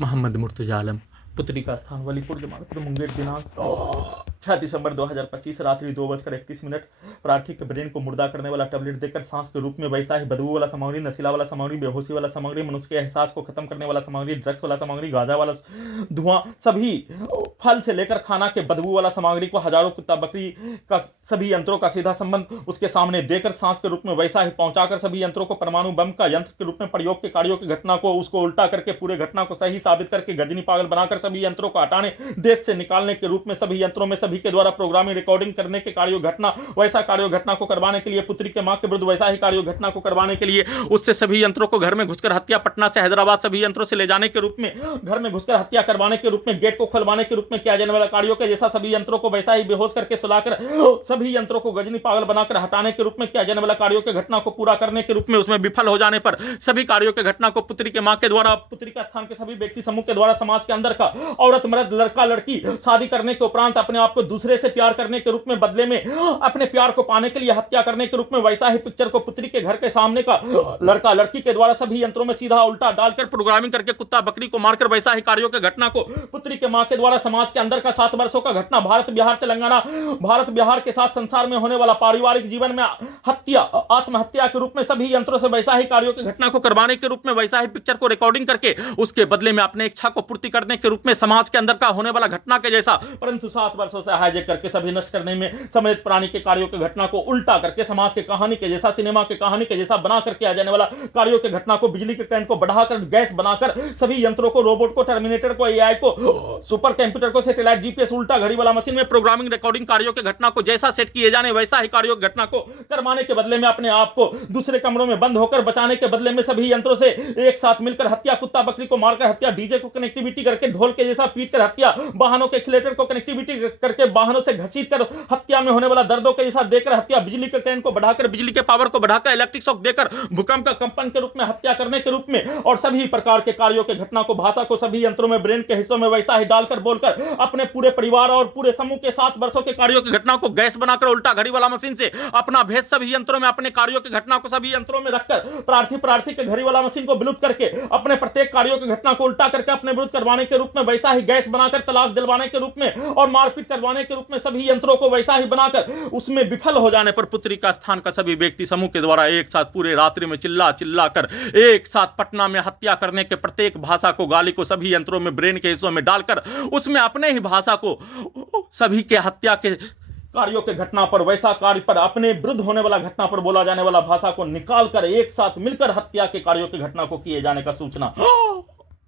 मोहम्मद मुर्तजा आलम, पुत्री का स्थान वलीपुर जमालपुर मुंगेर, दिनांक 6 दिसंबर 2025 रात्रि 2:31। प्रार्थी के ब्रेन को मुर्दा करने वाला टैबलेट देकर सांस के रूप में वैसा ही बदबू वाला सामग्री, नशीला वाला सामग्री, बेहोशी वाला सामग्री, मनुष्य के एहसास को खत्म करने वाला सामग्री, ड्रग्स वाला सामग्री, गांजा वाला धुआं, सभी फल से लेकर खाना के बदबू वाला सामग्री को हजारों कुत्ता बकरी का सभी यंत्रों का सीधा संबंध उसके सामने देकर सांस के रूप में वैसा ही पहुंचाकर सभी यंत्रों को परमाणु बम का यंत्र के रूप में प्रयोग के कार्यों की घटना को उसको उल्टा करके पूरे घटना को सही साबित करके गजनी पागल बनाकर सभी यंत्रों को हटाने देश से निकालने के रूप में सभी यंत्रों में सभी के द्वारा प्रोग्रामिंग रिकॉर्डिंग करने के कार्यों घटना वैसा कार्यों घटना को करवाने के लिए पुत्री के मां के विरुद्ध वैसा ही कार्यों घटना को करवाने के लिए उससे सभी यंत्रों को घर में घुसकर हत्या, पटना से हैदराबाद सभी यंत्रों से ले जाने के रूप में घर में घुसकर हत्या करवाने के रूप में, गेट को खुलवाने के रूप में किया जाने वाला कार्यों के जैसा सभी यंत्रों को वैसा ही बेहोश करके सुलाकर सभी यंत्रों को गजनी पागल बनाकर हटाने के रूप में किया जाने वाला कार्यों के घटना को पूरा करने के रूप में उसमें विफल हो जाने पर सभी कार्यों के घटना को पुत्री के मां के द्वारा पुत्री का स्थान के सभी व्यक्ति समूह के द्वारा समाज के अंदर का औरत मर्द लड़का लड़की शादी करने के उपरांत अपने आप को दूसरे से प्यार करने के रूप में बदले में अपने प्यार को पाने के लिए हत्या करने के रूप में वैसा ही पिक्चर को पुत्री के घर के सामने का लड़का लड़की के द्वारा सभी यंत्रों में सीधा उल्टा डालकर प्रोग्रामिंग करके कुत्ता बकरी को मारकर वैसा ही कार्यों के घटना को पुत्री के मां के द्वारा समाज के अंदर का 7 वर्षों का घटना भारत बिहार तेलंगाना भारत बिहार के साथ संसार में होने वाला पारिवारिक जीवन में हत्या आत्महत्या के रूप में सभी यंत्रों से वैसा ही कार्यों की घटना को करवाने के रूप में वैसा ही पिक्चर को रिकॉर्डिंग करके उसके बदले में अपने इच्छा को पूर्ति करने के रूप में समाज के अंदर का होने वाला घटना के जैसा परंतु 7 वर्षों से हाईजेक करके सभी नष्ट करने में सम्मिलित प्राणी के कार्यों की घटना को उल्टा करके समाज के कहानी के जैसा सिनेमा के कहानी के जैसा बनाकर किया जाने वाला कार्यों की घटना को बिजली के करंट को बढ़ाकर गैस बनाकर सभी यंत्रों को रोबोट को टर्मिनेटर को एआई को सुपर कंप्यूटर को सैटेलाइट जीपीएस उल्टा घड़ी वाला मशीन में प्रोग्रामिंग रिकॉर्डिंग कार्यों की घटना को जैसा सेट किए जाने वैसा ही कार्यों की घटना को करवाने के बदले में अपने आप को दूसरे कमरों में बंद होकर बचाने के बदले में सभी यंत्रों से एक साथ मिलकर हत्या, कुत्ता बकरी को मारकर हत्या, डीजे को कनेक्टिविटी करके ढोल के जैसा पीट कर हत्या, वाहनों के एक्सीलेटर को कनेक्टिविटी करके वाहनों से घसीट कर हत्या में होने वाला दर्दों के जैसा देकर हत्या, बिजली के करंट को बढ़ाकर बिजली के पावर को बढ़ाकर इलेक्ट्रिक शॉक देकर भूकंप का कंपन के रूप में हत्या करने के रूप में और सभी प्रकार के कार्यों के घटना को भाषा को सभी यंत्रों में ब्रेन के हिस्सों में वैसा ही डालकर बोलकर अपने पूरे परिवार और पूरे समूह के 7 वर्षों के कार्यों की घटना को गैस बनाकर उल्टा घड़ी वाला मशीन से अपना भेद सभी यंत्रों में अपने कार्यों की घटना को सभी यंत्रों में रखकर प्रार्थी के घड़ी वाला मशीन को विलुप्त करके अपने प्रत्येक कार्यों की घटना को उल्टा करके अपने विरुद्ध करवाने के रूप में वैसा ही गैस बनाकर तलाक दिलवाने के रूप में और मारपीट करवाने के रूप में सभी यंत्रों को वैसा ही बनाकर उसमें विफल हो जाने पर पुत्री का स्थान का सभी व्यक्ति समूह के द्वारा एक साथ पूरे रात्रि में चिल्ला चिल्ला कर एक साथ पटना में हत्या करने के प्रत्येक भाषा को गाली को सभी यंत्रों में ब्रेन के हिस्सों में डालकर उसमें अपने ही भाषा को सभी के हत्या के कार्यों के घटना पर वैसा कार्य पर अपने विरुद्ध होने वाला घटना पर बोला जाने वाला भाषा को निकालकर एक साथ मिलकर हत्या के कार्यों की घटना को किए जाने का सूचना